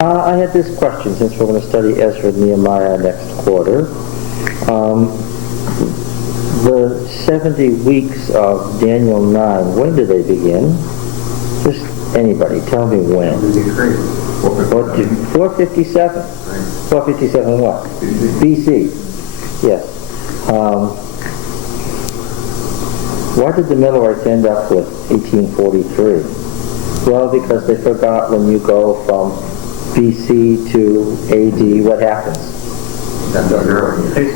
I had this question, since we're going to study Ezra and Nehemiah next quarter. The 70 weeks of Daniel 9, when do they begin? Just anybody, tell me when. 457. 457 what? BC. Yes. Why did the Millerites end up with 1843? Well, because they forgot when you go from BC to AD, what happens?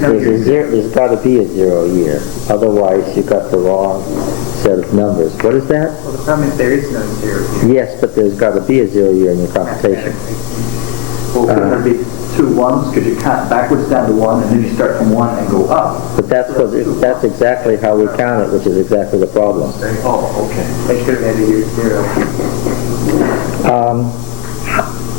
There's got to be a 0 year. Otherwise, you got the wrong set of numbers. What is that? Well, the problem is there is no 0 year. Yes, but there's got to be a 0 year in your computation. Well, couldn't there be 2 ones? Because you count backwards down to 1, and then you start from 1 and go up. But that's exactly how we count it, which is exactly the problem. Oh, okay. They should have made a year 0.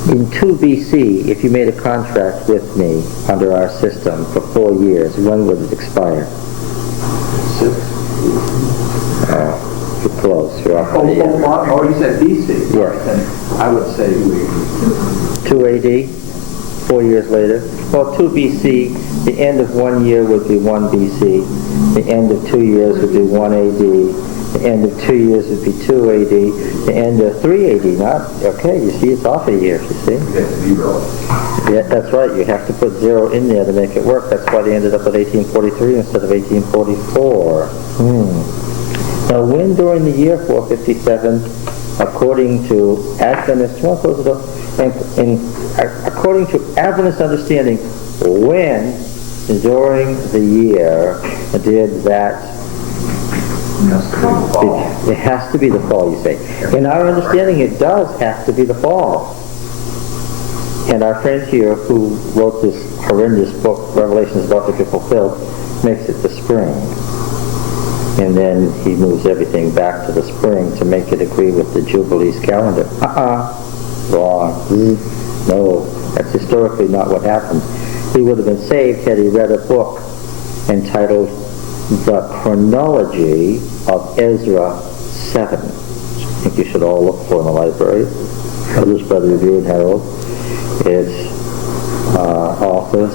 In 2 BC, if you made a contract with me under our system for 4 years, when would it expire? 6. You're close. You're off. Oh, you said BC? Yes. Then I would say 2 AD, 4 years later. Well, 2 BC, the end of 1 year would be 1 BC, the end of 2 years would be 1 AD, the end of 2 years would be 2 AD, the end of 3 AD, okay, you see, it's off a year, you see? Yeah, that's right, you have to put 0 in there to make it work. That's why they ended up at 1843 instead of 1844. Now, when during the year 457, according to Adventist, according to Adventist understanding, when during the year did that? It has to be the fall, you say. In our understanding, it does have to be the fall. And our friend here, who wrote this horrendous book, Revelations about to be fulfilled, makes it the spring. And then he moves everything back to the spring to make it agree with the Jubilees calendar. Wrong. No, that's historically not what happened. He would have been saved had he read a book entitled The Chronology of Ezra 7. I think you should all look for in the library. Published by the Review and Herald. It's authors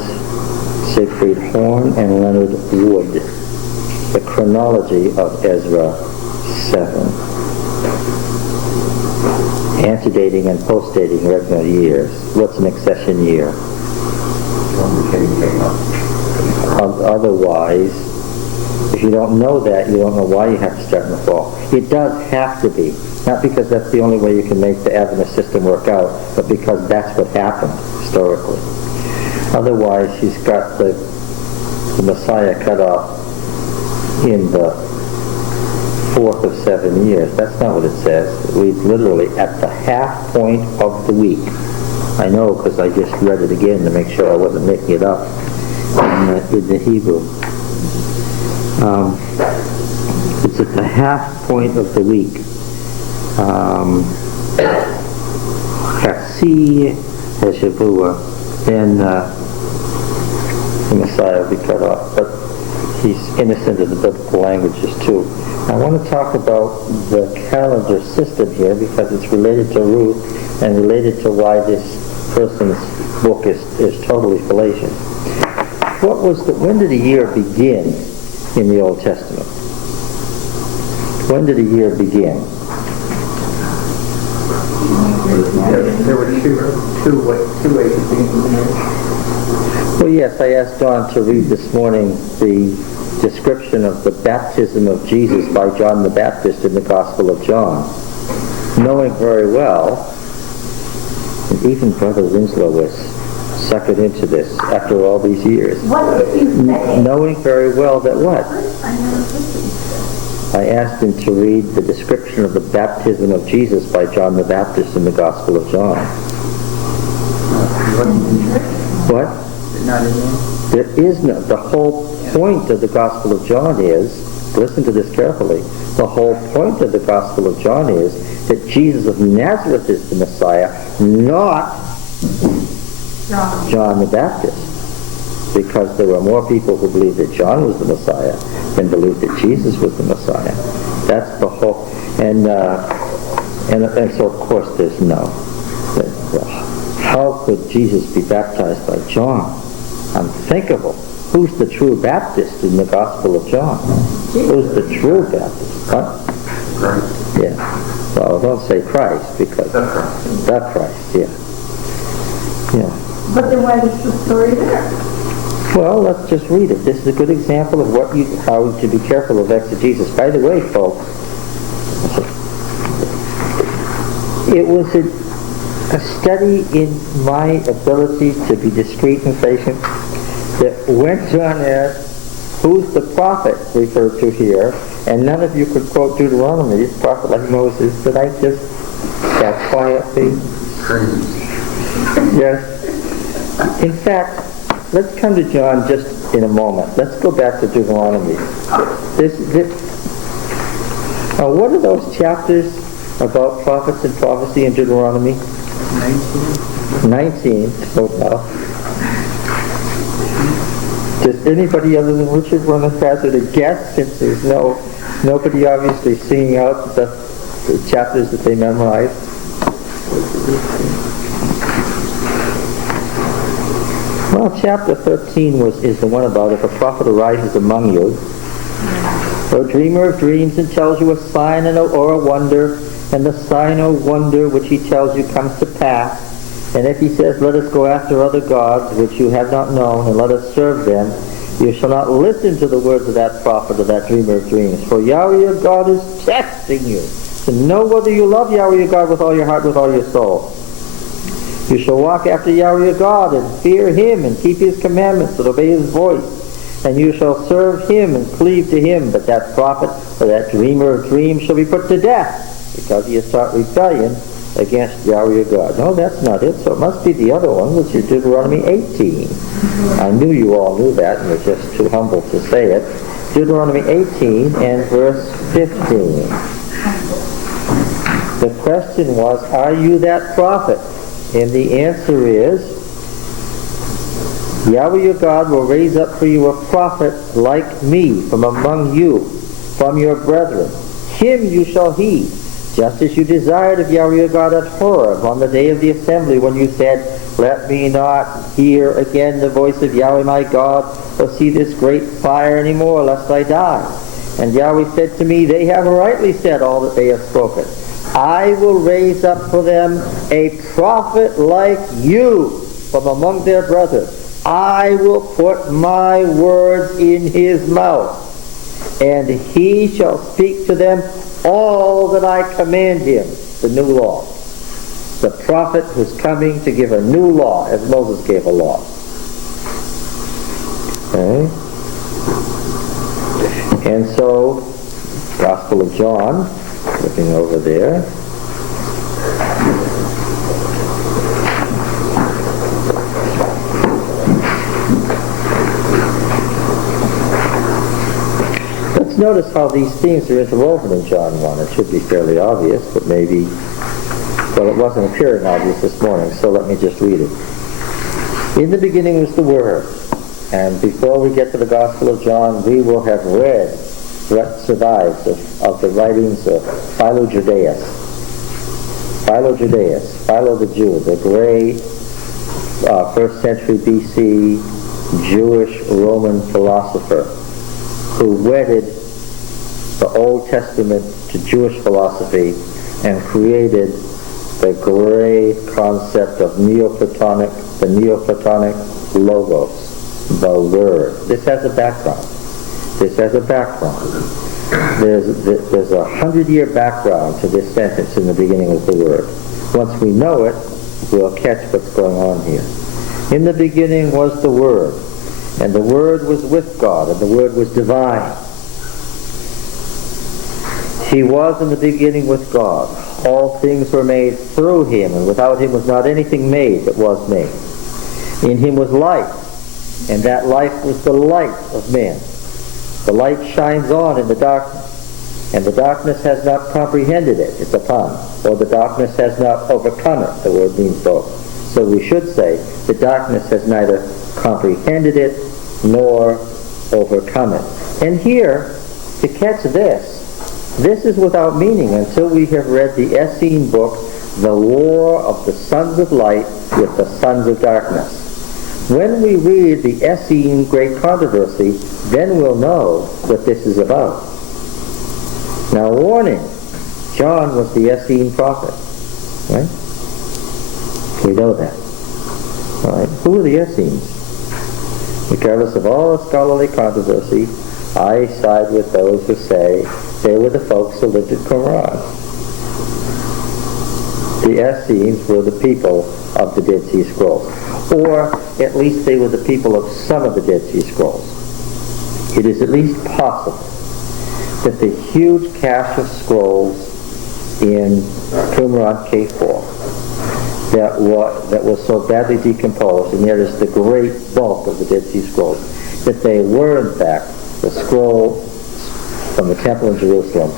Siegfried Horn and Leonard Wood. The Chronology of Ezra 7. Antedating and postdating regular years. What's an accession year? Otherwise, if you don't know that, you don't know why you have to start in the fall. It does have to be. Not because that's the only way you can make the Adventist system work out, but because that's what happened historically. Otherwise, he's got the Messiah cut off in the 4th of 7 years. That's not what it says. We literally at the half point of the week. I know because I just read it again to make sure I wasn't making it up in the Hebrew. It's at the half point of the week. Chassi Hashavua, then the Messiah will be cut off. But he's innocent of the biblical languages too. I want to talk about the calendar system here because it's related to Ruth and related to why this person's book is totally fallacious. When did the year begin in the Old Testament? When did the year begin? There were two ways of being here. Well, yes, I asked Don to read this morning the description of the baptism of Jesus by John the Baptist in the Gospel of John, knowing very well, and even Brother Winslow was suckered into this after all these years. What did you say? Knowing very well that what? I never listened. I asked him to read the description of the baptism of Jesus by John the Baptist in the Gospel of John. What? Not in there. There is no, the whole point of the Gospel of John is, listen to this carefully, the whole point of the Gospel of John is that Jesus of Nazareth is the Messiah, not John the Baptist. Because there were more people who believed that John was the Messiah than believed that Jesus was the Messiah. That's the whole, and so of course there's no How could Jesus be baptized by John? Unthinkable. Who's the true Baptist in the Gospel of John? Who's the true Baptist? What? Christ. Yeah. Well, don't say Christ, because The Christ. the Christ, yeah. Yeah. But then why is the story there? Well, let's just read it. This is a good example of how to be careful of exegesis. By the way, folks, it was a study in my ability to be discreet and patient that when John asked, who's the prophet referred to here, and none of you could quote Deuteronomy, a prophet like Moses, that I just sat quietly. Crazy. Yes. In fact, let's come to John just in a moment. Let's go back to Deuteronomy. What are those chapters about prophets and prophecy in Deuteronomy? 19. Oh, well. Does anybody other than Richard want to hazard a guess, since there's nobody obviously singing out the chapters that they memorized? Well, chapter 13 is the one about if a prophet arises among you, or a dreamer of dreams, and tells you a sign or a wonder, and the sign or wonder which he tells you comes to pass, and if he says, let us go after other gods which you have not known, and let us serve them, you shall not listen to the words of that prophet or that dreamer of dreams. For Yahweh your God is testing you to know whether you love Yahweh your God with all your heart, with all your soul. You shall walk after Yahweh your God and fear him and keep his commandments and obey his voice. And you shall serve him and cleave to him. But that prophet or that dreamer of dreams shall be put to death, because he has taught rebellion against Yahweh your God. No, that's not it. So it must be the other one, which is Deuteronomy 18. I knew you all knew that, and were just too humble to say it. Deuteronomy 18 and verse 15. The question was, are you that prophet? And the answer is, Yahweh your God will raise up for you a prophet like me from among you, from your brethren. Him you shall heed, just as you desired of Yahweh your God at Horeb on the day of the assembly, when you said, let me not hear again the voice of Yahweh my God, or see this great fire any more, lest I die. And Yahweh said to me, they have rightly said all that they have spoken. I will raise up for them a prophet like you from among their brethren. I will put my words in his mouth, and he shall speak to them all that I command him, the new law. The prophet who's coming to give a new law, as Moses gave a law. Okay? And so, Gospel of John, looking over there. Let's notice how these themes are interwoven in John 1. It should be fairly obvious, but maybe, well, it wasn't appearing obvious this morning, so let me just read it. In the beginning was the Word, and before we get to the Gospel of John, we will have read what survives of the writings of Philo Judaeus, Philo the Jew, the great 1st century BC Jewish Roman philosopher who wedded the Old Testament to Jewish philosophy and created the great concept of the Neoplatonic logos, the Word. This has a background. There's a 100-year background to this sentence in the beginning of the Word. Once we know it, we'll catch what's going on here. In the beginning was the Word, and the Word was with God, and the Word was divine. He was in the beginning with God. All things were made through him, and without him was not anything made that was made. In him was life, and that life was the light of men. The light shines on in the darkness, and the darkness has not comprehended it. It's a pun. Or the darkness has not overcome it. The word means both. So we should say, the darkness has neither comprehended it nor overcome it. And here, to catch this is without meaning until we have read the Essene book, the war of the sons of light with the sons of darkness. When we read the Essene Great Controversy, then we'll know what this is about. Now, warning, John was the Essene prophet, right? We know that. All right. Who were the Essenes? Regardless of all the scholarly controversy, I side with those who say they were the folks who lived at Qumran. The Essenes were the people of the Dead Sea Scrolls, or at least they were the people of some of the Dead Sea Scrolls. It is at least possible that the huge cache of scrolls in Qumran K4 that was so badly decomposed, and yet is the great bulk of the Dead Sea Scrolls, that they were in fact the scrolls from the temple in Jerusalem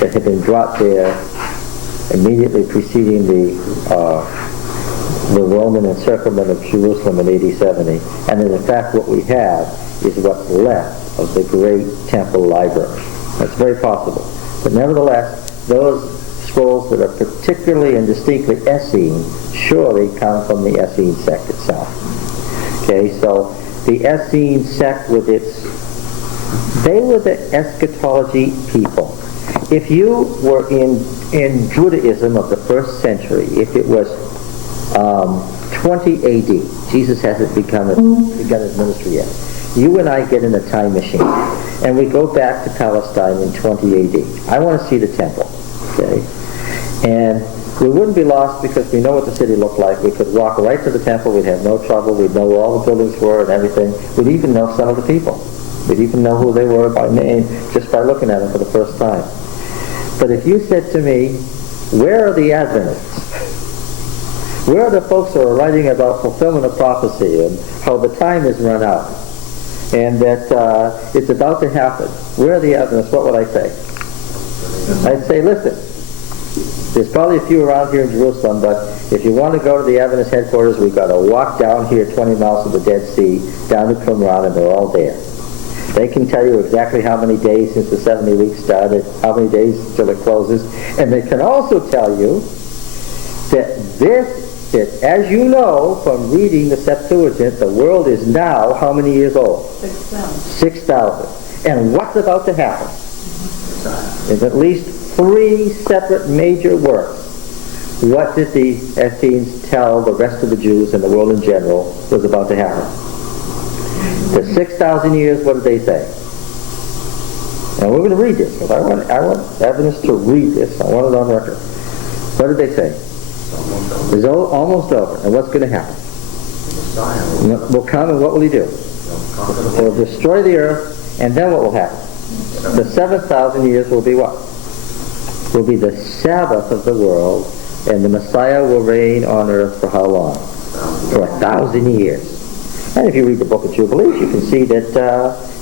that had been brought there immediately preceding the Roman encirclement of Jerusalem in AD 70, and in fact what we have is what's left of the great temple library. That's very possible. But nevertheless, those scrolls that are particularly and distinctly Essene surely come from the Essene sect itself. Okay, so the Essene sect with they were the eschatology people. If you were in Judaism of the first century, if it was 20 AD, Jesus hasn't begun his ministry yet. You and I get in a time machine, and we go back to Palestine in 20 AD. I want to see the temple, okay? And we wouldn't be lost because we know what the city looked like. We could walk right to the temple. We'd have no trouble. We'd know where all the buildings were and everything. We'd even know some of the people. We'd even know who they were by name just by looking at them for the first time. But if you said to me, where are the Adventists? Where are the folks who are writing about fulfillment of prophecy and how the time is run out and that it's about to happen? Where are the Adventists? What would I say? I'd say, listen, there's probably a few around here in Jerusalem, but if you want to go to the Adventist headquarters, we've got to walk down here 20 miles to the Dead Sea, down to Qumran, and they're all there. They can tell you exactly how many days since the 70 weeks started, how many days till it closes, and they can also tell you that as you know from reading the Septuagint, the world is now how many years old? 6,000. And what's about to happen? There's at least 3 separate major works. What did the Essenes tell the rest of the Jews and the world in general was about to happen? The 6,000 years, what did they say? And we're going to read this, because I want Adventists to read this. I want it on record. What did they say? It's almost over. And what's going to happen? Will come, and what will he do? He'll destroy the earth, and then what will happen? The 7,000 years will be what? Will be the Sabbath of the world, and the Messiah will reign on earth for how long? For 1,000 years. And if you read the book of Jubilees, you can see that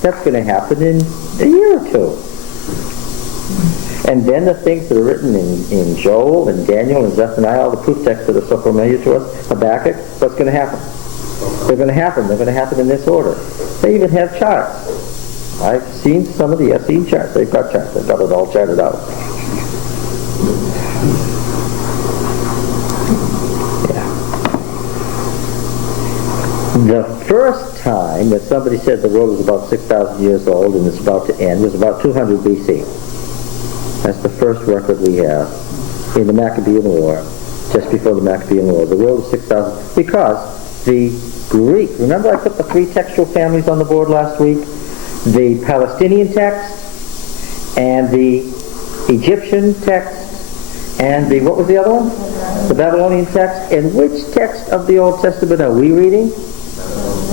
that's going to happen in a year or two. And then the things that are written in Joel and Daniel and Zephaniah, all the proof texts that are so familiar to us, Habakkuk, what's going to happen? They're going to happen. They're going to happen in this order. They even have charts. I've seen some of the Essene charts. They've got charts. They've got it all charted out. The first time that somebody said the world was about 6,000 years old and it's about to end was about 200 BC. That's the first record we have in the Maccabean War, just before the Maccabean War. The world is 6,000, because the Greek, remember I put the 3 textual families on the board last week? The Palestinian text, and the Egyptian text, and what was the other one? The Babylonian text. And which text of the Old Testament are we reading?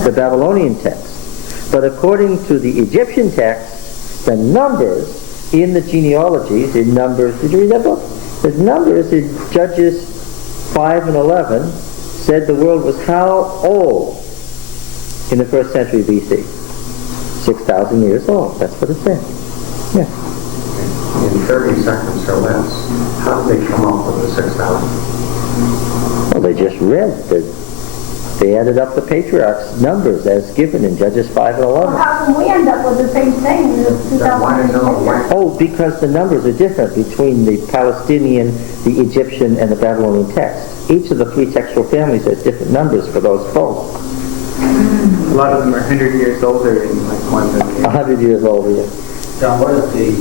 The Babylonian text. But according to the Egyptian text, the numbers in the genealogies, in Numbers, did you read that book? The numbers in Judges 5 and 11 said the world was how old in the 1st century BC? 6,000 years old. That's what it said. Yeah. In 30 seconds or less, how did they come up with the 6,000? Well, they just read They added up the patriarchs' numbers as given in Judges 5 and Well, 11. how come we end up with the same thing in the 2000 years? Oh, because the numbers are different between the Palestinian, the Egyptian, and the Babylonian text. Each of the three textual families has different numbers for those folks. A lot of them are 100 years older in like one than the other. 100 years older, yeah. John, what is the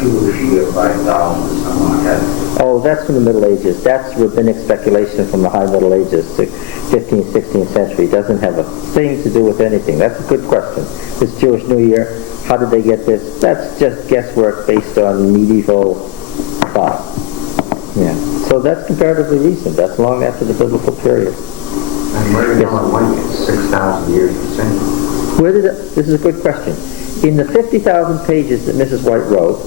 Jewish year 5,000 or something like that? Oh, that's from the Middle Ages. That's rabbinic speculation from the High Middle Ages to 15th, 16th century. It doesn't have a thing to do with anything. That's a good question. This Jewish New Year, how did they get this? That's just guesswork based on medieval thought. Yeah. So that's comparatively recent. That's long after the biblical period. And where did Ellen White get 6,000 years to sing? Where did it, this is a good question. In the 50,000 pages that Mrs. White wrote,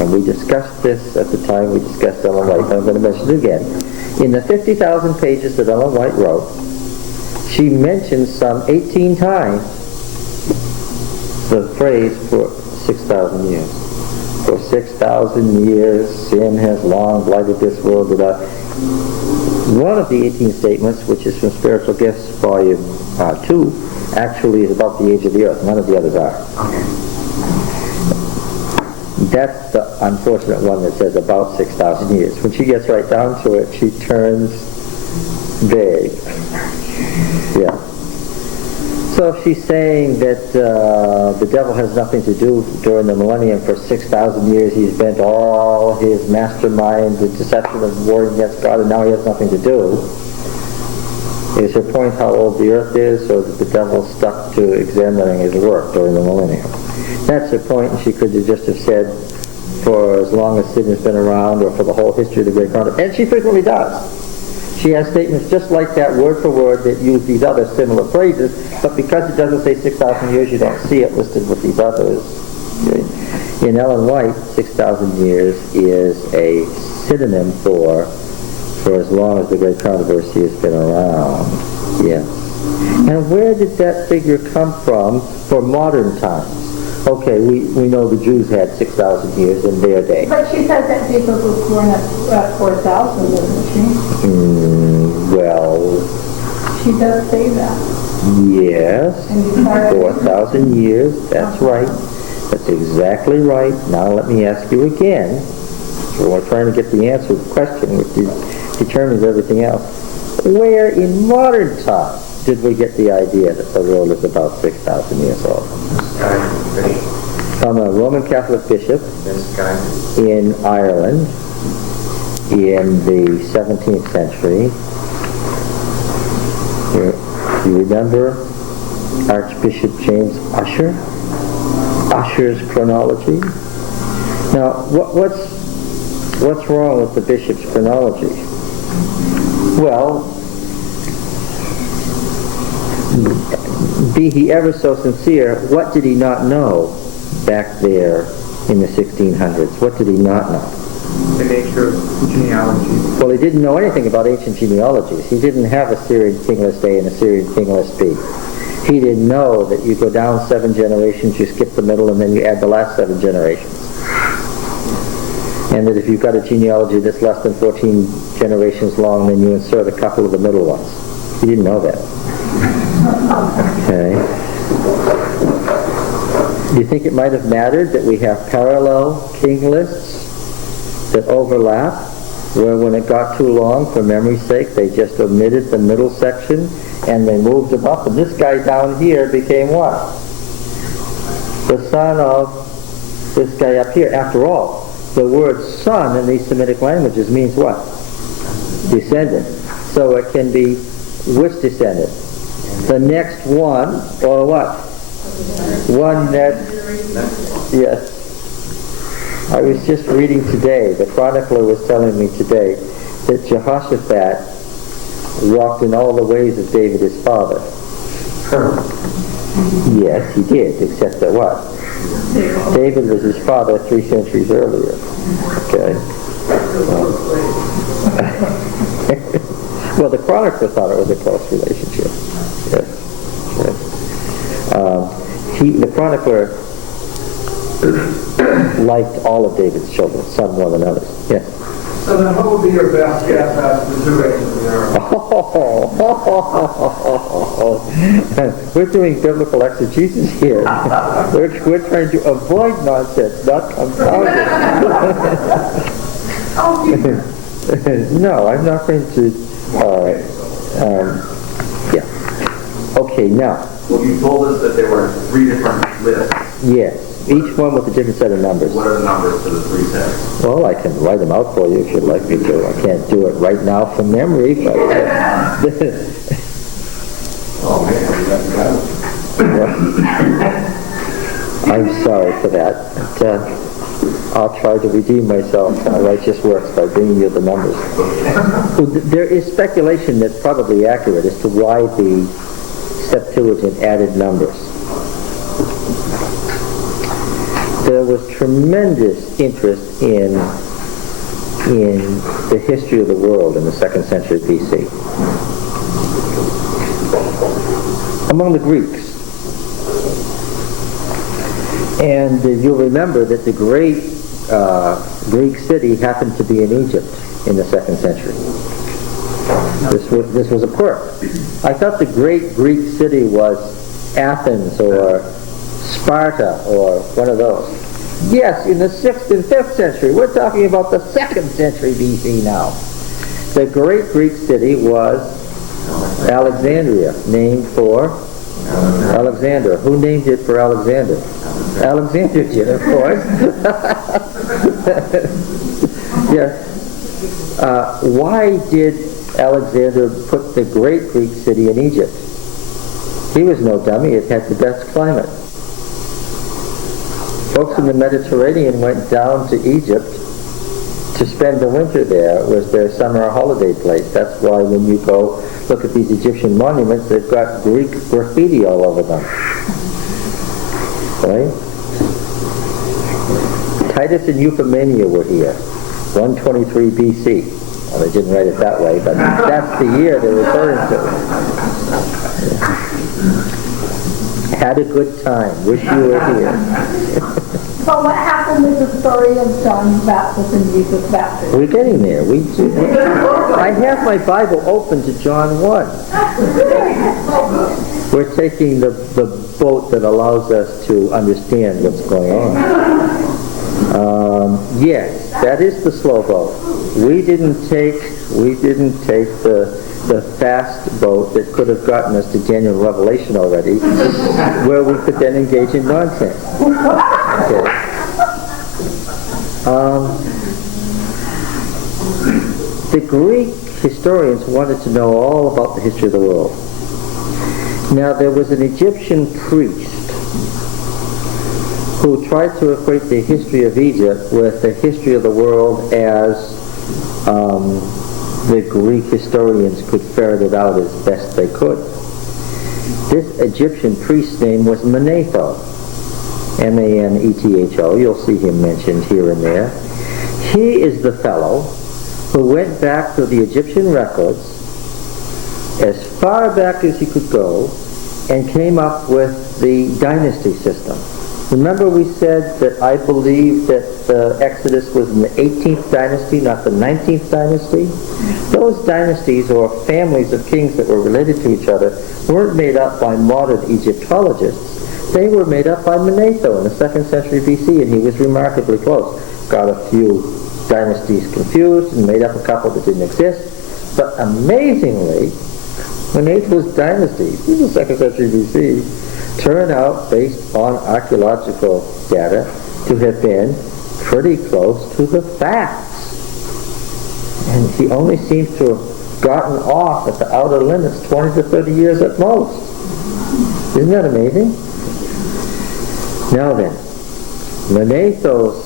and we discussed this at the time we discussed Ellen White, I'm going to mention it again. In the 50,000 pages that Ellen White wrote, she mentions some 18 times the phrase for 6,000 years. For 6,000 years, sin has long blighted this world. One of the 18 statements, which is from Spiritual Gifts, Volume 2, actually is about the age of the earth. None of the others are. Okay. That's the unfortunate one that says about 6,000 years. When she gets right down to it, she turns vague. Yeah. So if she's saying that the devil has nothing to do during the millennium, for 6,000 years he's bent all his mastermind, the deception of warring against God, and now he has nothing to do, is her point how old the earth is, or that the devil stuck to examining his work during the millennium? That's her point, and she could have just have said, for as long as sin has been around, or for the whole history of the Great Chronicles. And she frequently does. She has statements just like that, word for word, that use these other similar phrases, but because it doesn't say 6,000 years, you don't see it listed with these others. Okay? In Ellen White, 6,000 years is a synonym for as long as the Great Controversy has been around. Yes. And where did that figure come from for modern times? Okay, we know the Jews had 6,000 years in their day. But she says that Jesus was born at 4,000, doesn't she? Well, She does say that. yes, And you start at 4,000 years, that's right. That's exactly right. Now let me ask you again. So we're trying to get the answer to the question, which determines everything else. Where in modern times did we get the idea that the world is about 6,000 years old? From a Roman Catholic bishop in Ireland in the 17th century. You remember Archbishop James Ussher? Ussher's chronology? Now, what's wrong with the bishop's chronology? Well, be he ever so sincere, what did he not know back there in the 1600s? What did he not know? The nature of genealogy. Well, he didn't know anything about ancient genealogies. He didn't have a Syrian kingless A and a Syrian kingless B. He didn't know that you go down 7 generations, you skip the middle, and then you add the last 7 generations. And that if you've got a genealogy that's less than 14 generations long, then you insert a couple of the middle ones. He didn't know that. Okay. Do you think it might have mattered that we have parallel king lists that overlap, where when it got too long, for memory's sake, they just omitted the middle section and they moved them up, and this guy down here became what? The son of this guy up here. After all, the word son in these Semitic languages means what? Descendant. So it can be which descendant? The next one, or what? One that, yes. I was just reading today, the chronicler was telling me today, that Jehoshaphat walked in all the ways of David his father. Yes, he did, except that what? David was his father 3 centuries earlier. Okay. Well, the chronicler thought it was a close relationship. Yes. The chronicler liked all of David's children, some more than others. Yes. So So then what would be your best guess as to the duration of the earth? We're doing biblical exegesis here. We're trying to avoid nonsense, not compound it. No, I'm not going to. Yeah. Okay, now. Well, you told us that there were 3 different lists. Yes, each one with a different set of numbers. What are the numbers for the 3 sets? Well, I can write them out for you if you'd like me to. I can't do it right now from memory, but... Oh, man, I'm sorry for that. But, I'll try to redeem myself to righteous works by bringing you the numbers. There is speculation that's probably accurate as to why the Septuagint added numbers. There was tremendous interest in the history of the world in the 2nd century BC. Among the Greeks. And you'll remember that the great Greek city happened to be in Egypt in the 2nd century. This was a quirk. I thought the great Greek city was Athens or Sparta or one of those. Yes, in the 6th and 5th century. We're talking about the 2nd century BC now. The great Greek city was Alexandria, named for Alexander. Who named it for Alexander? Alexander did, of course. Yeah. Why did Alexander put the great Greek city in Egypt? He was no dummy. It had the best climate. Folks in the Mediterranean went down to Egypt to spend the winter there. It was their summer holiday place. That's why when you go look at these Egyptian monuments, they've got Greek graffiti all over them. Right? Titus and Euphemia were here, 123 BC. Well, they didn't write it that way, but that's the year they're referring to. Had a good time. Wish you were here. So what happened with the story of John's baptism and Jesus' baptism? We're getting there. I have my Bible open to John 1. We're taking the boat that allows us to understand what's going on. Yes, that is the slow boat. We didn't take the fast boat that could have gotten us to Daniel Revelation already, where we could then engage in nonsense. Okay. The Greek historians wanted to know all about the history of the world. Now, there was an Egyptian priest who tried to equate the history of Egypt with the history of the world as the Greek historians could ferret it out as best they could. This Egyptian priest's name was Manetho, M-A-N-E-T-H-O. You'll see him mentioned here and there. He is the fellow who went back to the Egyptian records as far back as he could go and came up with the dynasty system. Remember we said that I believe that the Exodus was in the 18th dynasty, not the 19th dynasty? Those dynasties, or families of kings that were related to each other, weren't made up by modern Egyptologists. They were made up by Manetho in the 2nd century BC, and he was remarkably close. Got a few dynasties confused and made up a couple that didn't exist. But amazingly, Manetho's dynasties, this is the 2nd century BC, turn out, based on archaeological data, to have been pretty close to the facts. And he only seems to have gotten off at the outer limits 20 to 30 years at most. Isn't that amazing? Now then, Manetho's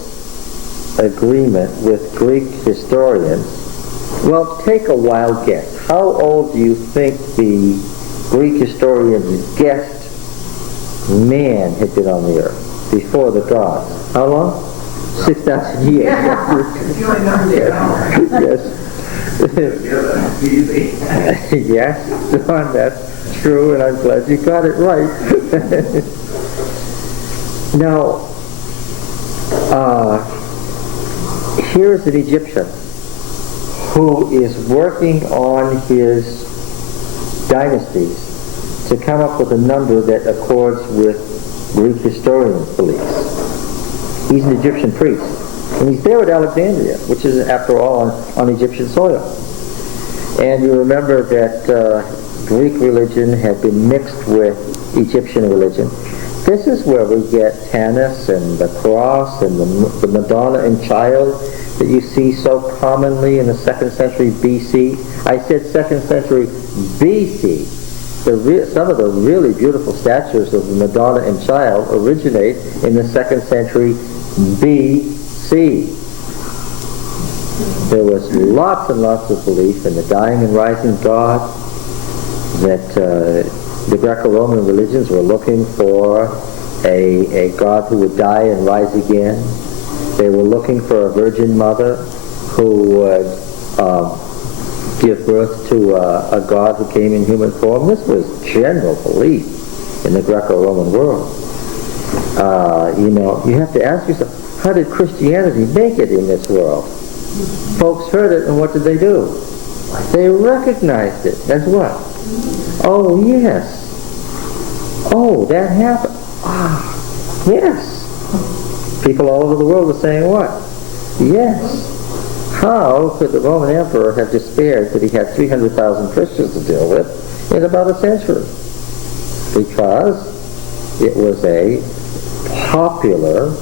agreement with Greek historians, well, take a wild guess. How old do you think the Greek historians guessed man had been on the earth before the gods? How long? 6,000 years. Yes. Yes, John, that's true, and I'm glad you got it right. Now, here's an Egyptian who is working on his dynasties to come up with a number that accords with Greek historians' beliefs. He's an Egyptian priest, and he's there at Alexandria, which is, after all, on Egyptian soil. And you remember that Greek religion had been mixed with Egyptian religion. This is where we get Tanis and the cross and the Madonna and Child that you see so commonly in the 2nd century BC. I said 2nd century BC. Some of the really beautiful statues of the Madonna and Child originate in the 2nd century BC. There was lots and lots of belief in the dying and rising God, that the Greco-Roman religions were looking for a God who would die and rise again. They were looking for a virgin mother who would give birth to a God who came in human form. This was general belief in the Greco-Roman world. You have to ask yourself, how did Christianity make it in this world? Folks heard it, and what did they do? They recognized it as what? Oh, yes. Oh, that happened. Ah, yes. People all over the world were saying what? Yes. How could the Roman emperor have despaired that he had 300,000 Christians to deal with in about a century? Because it was a popular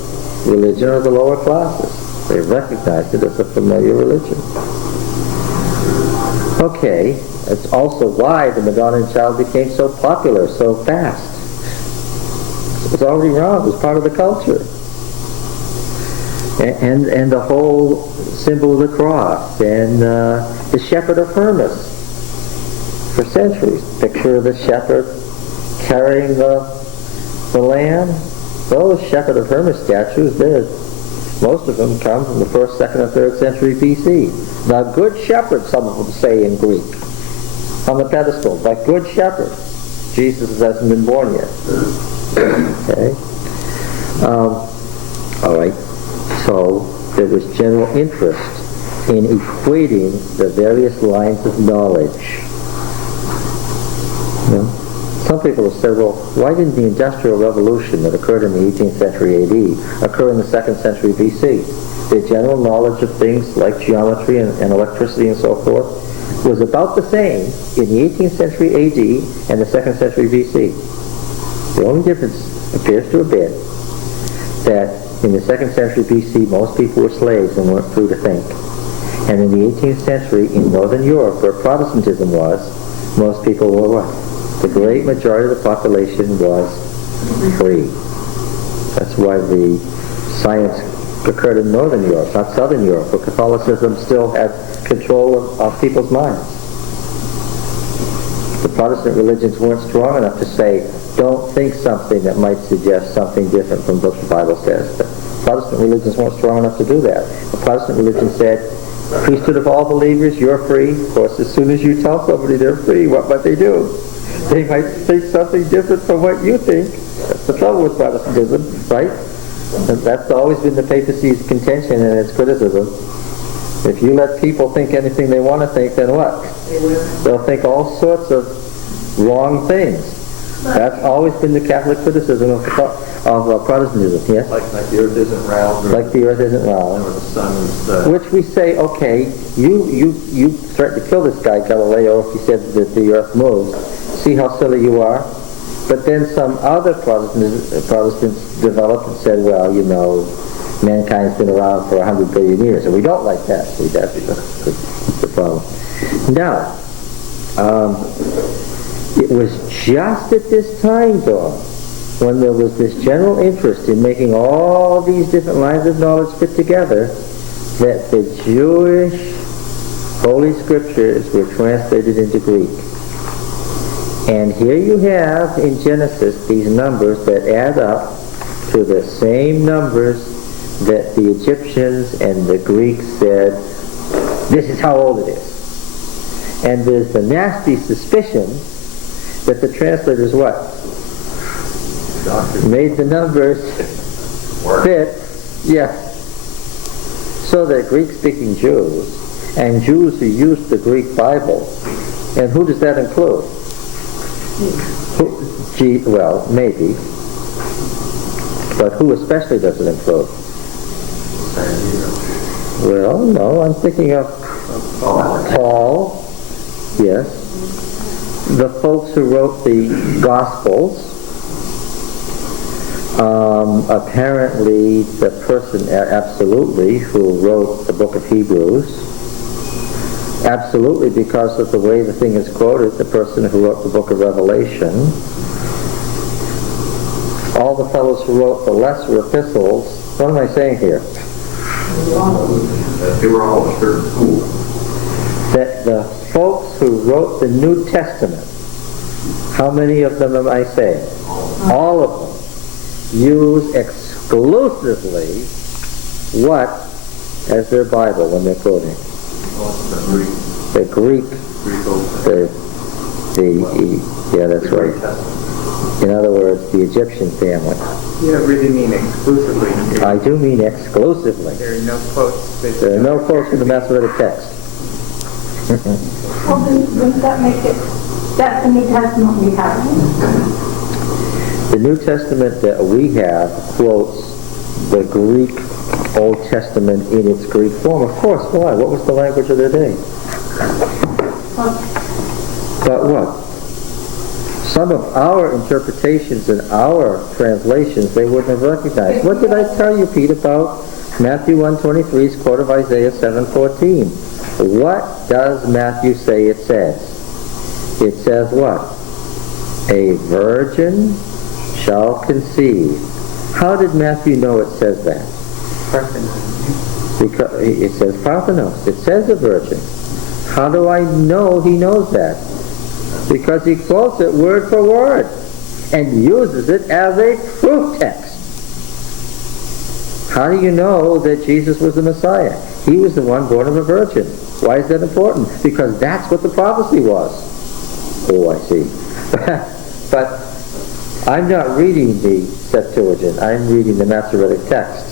religion of the lower classes. They recognized it as a familiar religion. Okay, that's also why the Madonna and Child became so popular so fast. It was already around. It was part of the culture. And the whole symbol of the cross, and the shepherd of Hermas for centuries. Picture of the shepherd carrying the lamb. Those shepherd of Hermas statues, most of them come from the 1st, 2nd, and 3rd century BC. The good shepherd, some of them say in Greek, on the pedestal. The good shepherd. Jesus hasn't been born yet. Okay. All right. So there was general interest in equating the various lines of knowledge. Some people have said, well, why didn't the Industrial Revolution that occurred in the 18th century AD occur in the 2nd century BC? The general knowledge of things like geometry and electricity and so forth was about the same in the 18th century AD and the 2nd century BC. The only difference appears to have been that in the 2nd century BC, most people were slaves and weren't free to think. And in the 18th century, in Northern Europe, where Protestantism was, most people were what? The great majority of the population was free. That's why the science occurred in Northern Europe, not Southern Europe, where Catholicism still had control of people's minds. The Protestant religions weren't strong enough to say, don't think something that might suggest something different from what the Bible says. The Protestant religions weren't strong enough to do that. The Protestant religion said, priesthood of all believers, you're free. Of course, as soon as you tell somebody they're free, what might they do? They might think something different from what you think. That's the trouble with Protestantism, right? And that's always been the papacy's contention and its criticism. If you let people think anything they want to think, then what? They'll think all sorts of wrong things. That's always been the Catholic criticism of Protestantism, yes? Like the earth isn't round. Like the earth isn't round. Or the sun is... Which we say, okay, you threatened to kill this guy, Galileo, if he said that the earth moves. See how silly you are? But then some other Protestants developed and said, well, mankind's been around for 100 billion years, and we don't like that. See, that's the problem. Now, it was just at this time, though, when there was this general interest in making all these different lines of knowledge fit together, that the Jewish Holy Scriptures were translated into Greek. And here you have in Genesis these numbers that add up to the same numbers that the Egyptians and the Greeks said, this is how old it is. And there's the nasty suspicion that the translators what? Made the numbers fit, yes, so that Greek-speaking Jews and Jews who used the Greek Bible. And who does that include? Well, maybe. But who especially does it include? Well, no, I'm thinking of Paul, yes. The folks who wrote the Gospels. Apparently the person, absolutely, who wrote the book of Hebrews. Absolutely, because of the way the thing is quoted, the person who wrote the book of Revelation. All the fellows who wrote the lesser epistles. What am I saying here? They were all a certain school. That the folks who wrote the New Testament, how many of them am I saying? All of them use exclusively what as their Bible when they're quoting? The Greek. Yeah, that's right. In other words, the Egyptian family. You don't really mean exclusively. I do mean exclusively. There are no quotes. There are no quotes in the Masoretic text. Well, does that make it, that's the New Testament we have? The New Testament that we have quotes the Greek Old Testament in its Greek form. Of course, why? What was the language of their day? But what? Some of our interpretations and our translations they wouldn't have recognized. What did I tell you, Pete, about Matthew 1:23's quote of Isaiah 7:14? What does Matthew say it says? It says what? A virgin shall conceive. How did Matthew know it says that? Because it says Parthenos. It says a virgin. How do I know he knows that? Because he quotes it word for word and uses it as a proof text. How do you know that Jesus was the Messiah? He was the one born of a virgin. Why is that important? Because that's what the prophecy was. Oh, I see. But I'm not reading the Septuagint. I'm reading the Masoretic text.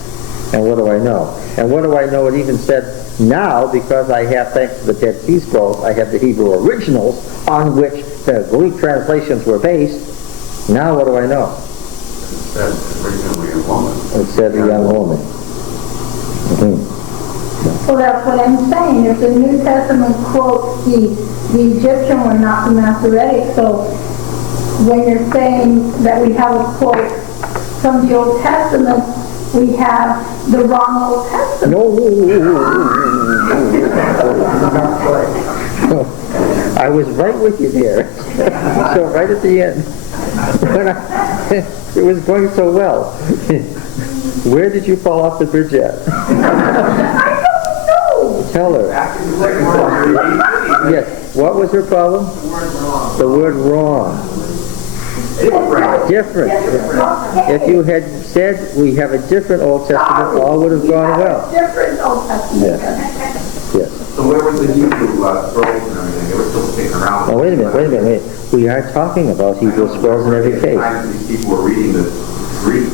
And what do I know? And what do I know? It even said now, because I have, thanks to the Dead Sea Scrolls, I have the Hebrew originals on which the Greek translations were based. Now what do I know? It said originally a woman. It said a young woman. Mm-hmm. Well, that's what I'm saying. If the New Testament quotes the Egyptian one, not the Masoretic, so when you're saying that we have a quote from the Old Testament, we have the wrong Old Testament. No. I was right with you there. So right at the end. It was going so well. Where did you fall off the bridge at? I don't know. Tell her. Yes. What was her problem? The word wrong. Different. If you had said we have a different Old Testament, all would have gone well. Different Old Testament. Yes. So where was the Hebrew scrolls and everything? They were still sticking around. Now wait a minute. We are talking about Hebrew scrolls in every case. Times these people were reading the Greek.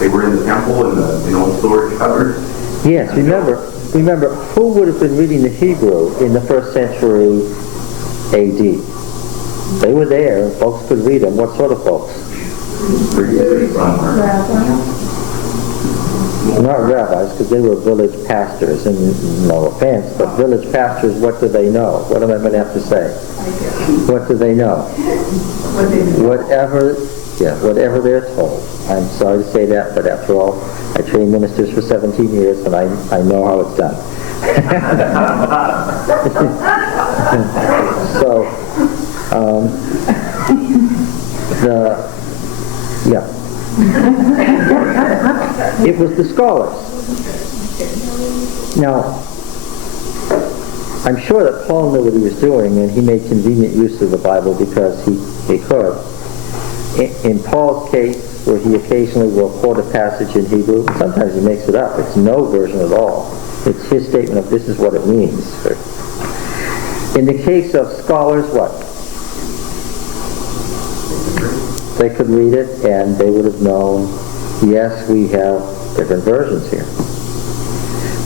They were in the temple in the storage cupboard. Yes, remember, who would have been reading the Hebrew in the 1st century A.D.? They were there, folks could read them. What sort of folks? Not rabbis, because they were village pastors, and no offense, but village pastors, what do they know? What am I going to have to say? What do they know? Whatever they're told. I'm sorry to say that, but after all, I trained ministers for 17 years, and I know how it's done. So, it was the scholars. Now, I'm sure that Paul knew what he was doing, and he made convenient use of the Bible because he could. In Paul's case, where he occasionally will quote a passage in Hebrew, sometimes he makes it up. It's no version at all. It's his statement of this is what it means. In the case of scholars, what? They could read it and they would have known, yes, we have different versions here.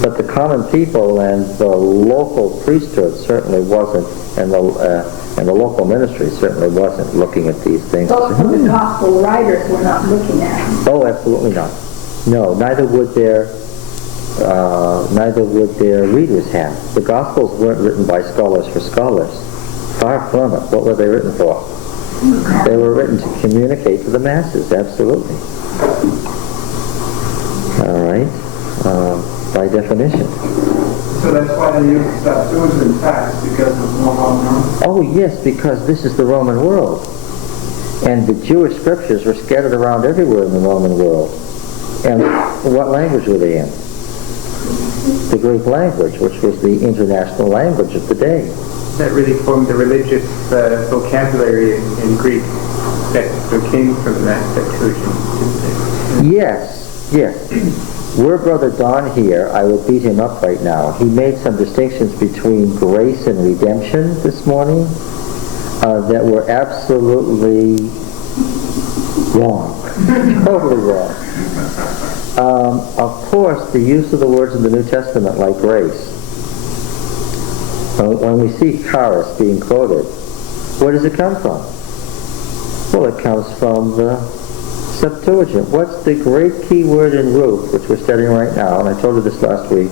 But the common people and the local priesthood certainly wasn't, and the local ministry certainly wasn't looking at these things. So the gospel writers were not looking at them. Oh, absolutely not. No, neither would their readers have. The Gospels weren't written by scholars for scholars. Far from it. What were they written for? They were written to communicate to the masses, absolutely. All right, by definition. So that's why they use the Septuagint text, because it's more well known? Oh yes, because this is the Roman world. And the Jewish scriptures were scattered around everywhere in the Roman world. And what language were they in? The Greek language, which was the international language of the day. That really formed the religious vocabulary in Greek that came from that Septuagint, didn't it? Yes, yes. Were Brother Don here, I would beat him up right now. He made some distinctions between grace and redemption this morning that were absolutely wrong. Totally wrong. Of course, the use of the words in the New Testament like grace, when we see charis being quoted, where does it come from? Well, it comes from the Septuagint. What's the great key word in Ruth, which we're studying right now, and I told you this last week,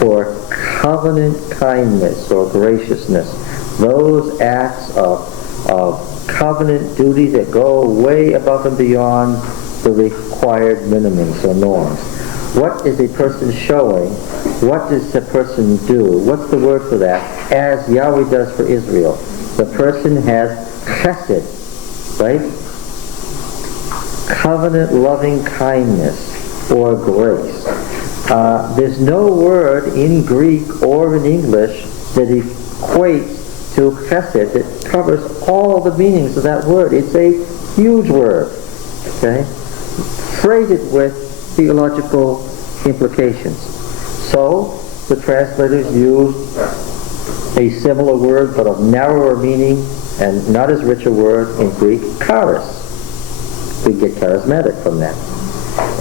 for covenant kindness or graciousness? Those acts of covenant duty that go way above and beyond the required minimums or norms. What is a person showing? What does a person do? What's the word for that? As Yahweh does for Israel. The person has chesed, right? Covenant loving kindness or grace. There's no word in Greek or in English that equates to chesed that covers all the meanings of that word. It's a huge word, okay? Freighted with theological implications. So the translators used a similar word but of narrower meaning and not as rich a word in Greek, charis. We get charismatic from that.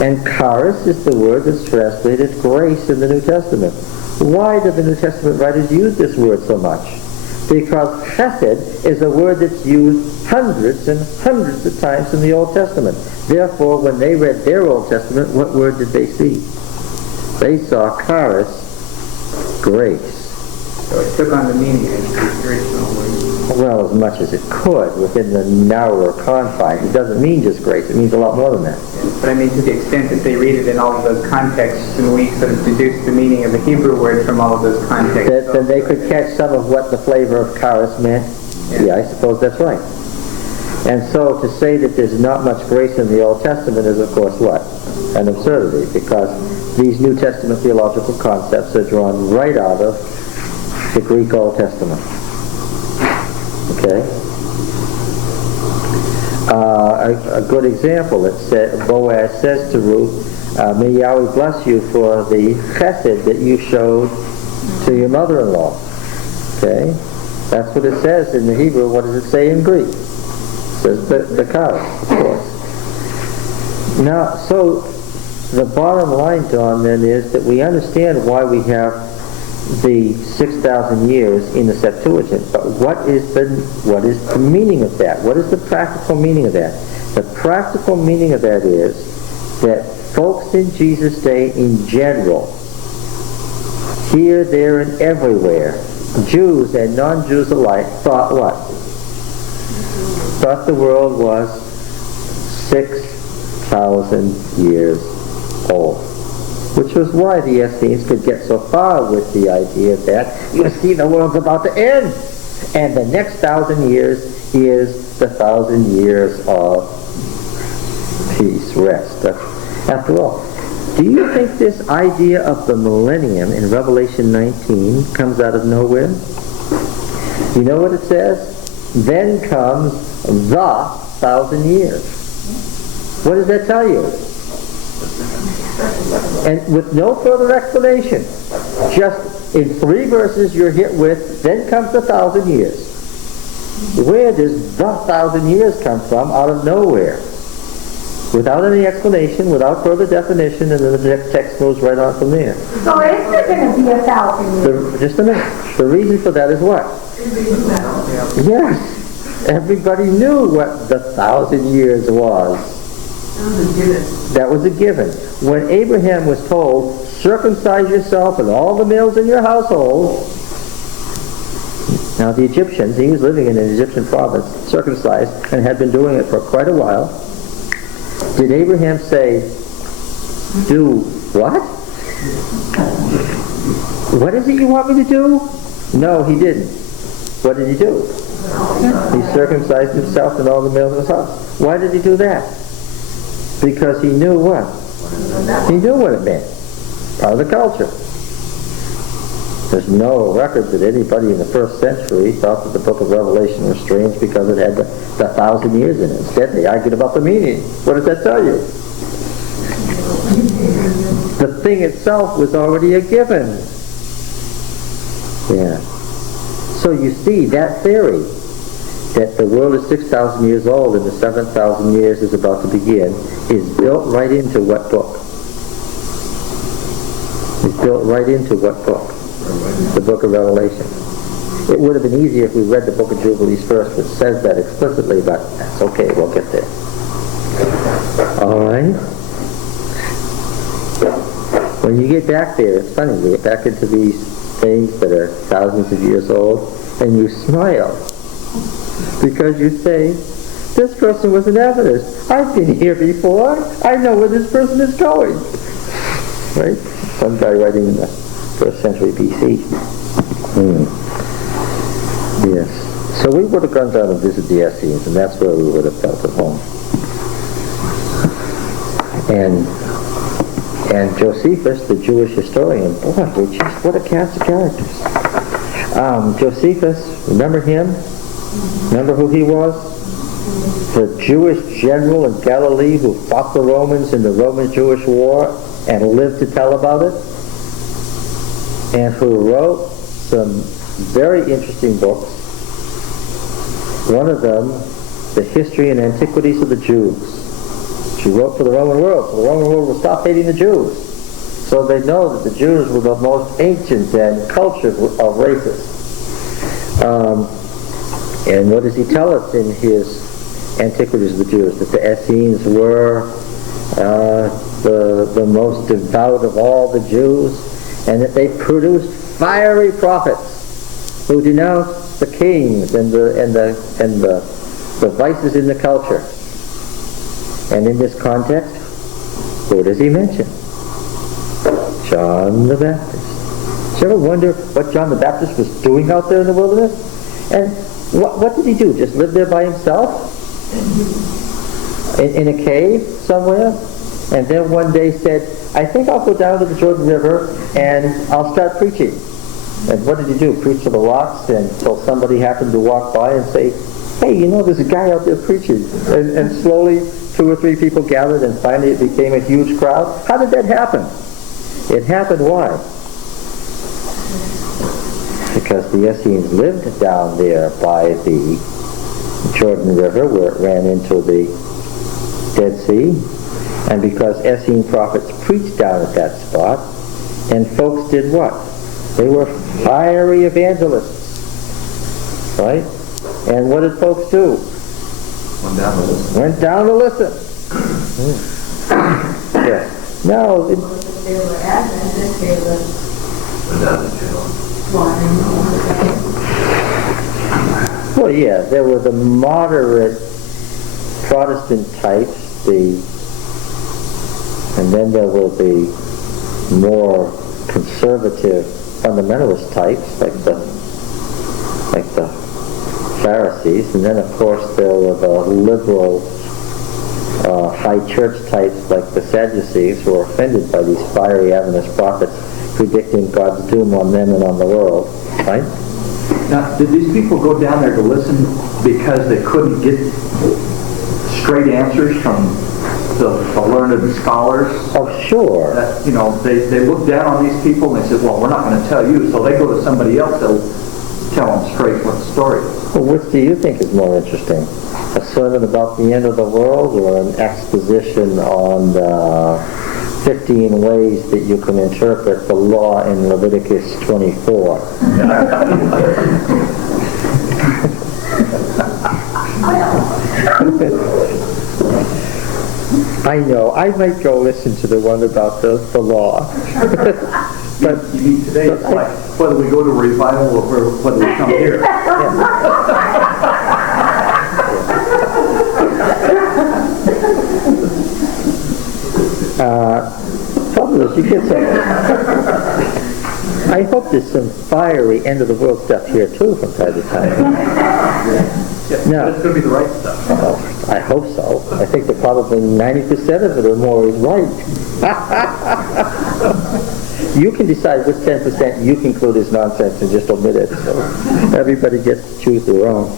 And charis is the word that's translated grace in the New Testament. Why do the New Testament writers use this word so much? Because chesed is a word that's used hundreds and hundreds of times in the Old Testament. Therefore, when they read their Old Testament, what word did they see? They saw charis, grace. So it took on the meaning of the original word. Well, as much as it could within the narrower confines. It doesn't mean just grace. It means a lot more than that. But I mean, to the extent that they read it in all of those contexts, and we sort of deduce the meaning of the Hebrew word from all of those contexts. Then they could catch some of what the flavor of charis meant. Yeah, I suppose that's right. And so to say that there's not much grace in the Old Testament is, of course, what? An absurdity, because these New Testament theological concepts are drawn right out of the Greek Old Testament. Okay? A good example, Boaz says to Ruth, may Yahweh bless you for the chesed that you showed to your mother-in-law. Okay? That's what it says in the Hebrew. What does it say in Greek? It says the charis, of course. Now, so the bottom line, Don, then, is that we understand why we have the 6,000 years in the Septuagint, but what is the meaning of that? What is the practical meaning of that? The practical meaning of that is that folks in Jesus' day in general, here, there, and everywhere, Jews and non-Jews alike, thought what? Thought the world was 6,000 years old. Which was why the Essenes could get so far with the idea that, you see, the world's about to end. And the next 1,000 years is the 1,000 years of peace, rest. After all, do you think this idea of the millennium in Revelation 19 comes out of nowhere? You know what it says? Then comes the 1,000 years. What does that tell you? And with no further explanation, just in 3 verses you're hit with, then comes the 1,000 years. Where does the 1,000 years come from out of nowhere? without any explanation, without further definition, and then the text goes right on from there. So is there going to be 1,000 years? Just a minute. The reason for that is what? Yes. Everybody knew what the 1,000 years was. That was a given. When Abraham was told, circumcise yourself and all the males in your household. Now the Egyptians, he was living in an Egyptian province, circumcised, and had been doing it for quite a while. Did Abraham say, do what? What is it you want me to do? No, he didn't. What did he do? He circumcised himself and all the males in his house. Why did he do that? Because he knew what? He knew what it meant. Part of the culture. There's no record that anybody in the first century thought that the book of Revelation was strange because it had the 1,000 years in it. Instead, they argued about the meaning. What does that tell you? The thing itself was already a given. Yeah. So you see, that theory that the world is 6,000 years old and the 7,000 years is about to begin is built right into what book? It's built right into what book? The book of Revelation. It would have been easier if we read the book of Jubilees first, which says that explicitly, but that's okay, we'll get there. All right? When you get back there, it's funny, you get back into these things that are thousands of years old, and you smile. Because you say, this person was an evidence. I've been here before. I know where this person is going. Right? Some guy writing in the 1st century BC. Yes. So we would have gone down and visited the Essenes, and that's where we would have felt at home. And Josephus, the Jewish historian, boy, what a cast of characters. Josephus, remember him? Remember who he was? The Jewish general in Galilee who fought the Romans in the Roman-Jewish War and lived to tell about it, and who wrote some very interesting books. One of them, The History and Antiquities of the Jews. She wrote for the Roman world, so the Roman world will stop hating the Jews. So they know that the Jews were the most ancient and cultured of races. And what does he tell us in his Antiquities of the Jews? That the Essenes were the most devout of all the Jews, and that they produced fiery prophets who denounced the kings and the vices in the culture. And in this context, who does he mention? John the Baptist. Did you ever wonder what John the Baptist was doing out there in the wilderness? And what did he do? Just live there by himself? In a cave somewhere? And then one day said, I think I'll go down to the Jordan River and I'll start preaching. And what did he do? Preach to the rocks until somebody happened to walk by and say, hey, you know, there's a guy out there preaching. And slowly 2 or 3 people gathered, and finally it became a huge crowd. How did that happen? It happened why? Because the Essenes lived down there by the Jordan River where it ran into the Dead Sea, and because Essene prophets preached down at that spot, and folks did what? They were fiery evangelists, right? And what did folks do? Went down to listen. Yes. No. They were Adventists, they were Well, yeah, there were the moderate Protestant types, and then there were the more conservative fundamentalist types, like the Pharisees, and then of course there were the liberal high church types like the Sadducees, who were offended by these fiery Adventist prophets predicting God's doom on them and on the world, right? Now, did these people go down there to listen because they couldn't get straight answers from the learned scholars? Oh, sure. That, you know, they looked down on these people and they said, well, we're not going to tell you, so they go to somebody else that'll tell them straight what the story is. Well, which do you think is more interesting? a sermon about the end of the world or an exposition on the 15 ways that you can interpret the law in Leviticus 24. I know, I might go listen to the one about the law. But You mean today, it's like whether we go to revival or whether we come here. Trouble is, you get some. I hope there's some fiery end of the world stuff here too from time to time. No. It's going to be the right stuff. Oh, I hope so. I think that probably 90% of it or more is right. You can decide which 10% you conclude is nonsense and just omit it. So everybody gets to choose their own.